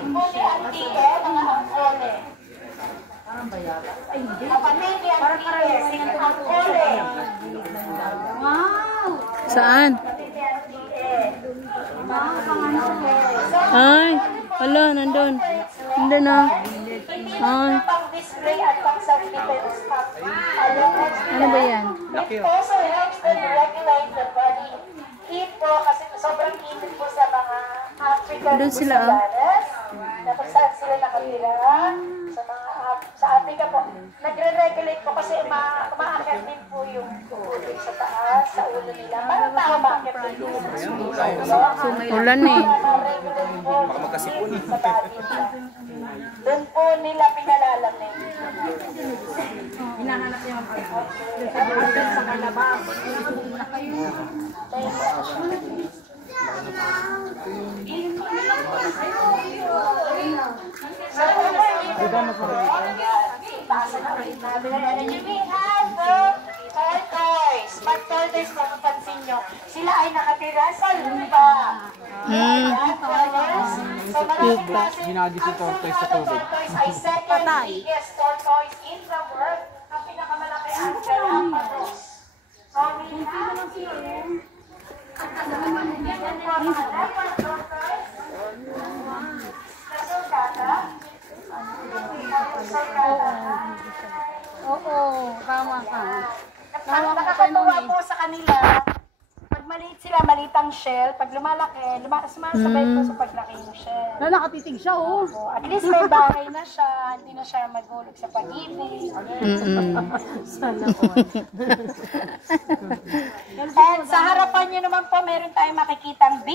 kapatid po ni Auntie E, mga angkole. Kapatid ni Auntie E, si angkole. Wow! Saan? Kapatid ni Auntie E. Ay, wala, nandun. Nandun na. Ay, Pang-display at pang-self-defense cup. ano ba yan? It also helps them regulate the body heat po kasi sobrang init po sa mga African Doon sila, sabanas. Na kung saan sila nakatira. Sa Africa po. Nagre-regulate po kasi umaakit din po yung tubig sa taas, sa ulo nila. Parang tao umaakit din po sa ulo. Ulan eh. Baka magkasipon sa body nila. Doon po nila pinalalamig. Hinahanap niya ang sa kalabas. We have tortoise. Pag tortoise, napapansin nyo, sila ay nakatira sa lupa. So maraming klase. Hinagis yung tortoise sa tubig. Tortoise ay second biggest tortoise in the world. Ang pinakamalaki ang Galapagos. So we have Oo, tama ka. Nakakatuwa po sa kanila. Pag maliit sila, maliit ang shell. Pag lumalaki, sumasabay po sa paglaki ng shell. Na nakatitig siya, oh. So, at least may bahay na siya. Hindi na siya maghulog sa pag-ibig. Sana po. And sa harapan nyo naman po, meron tayong makikitang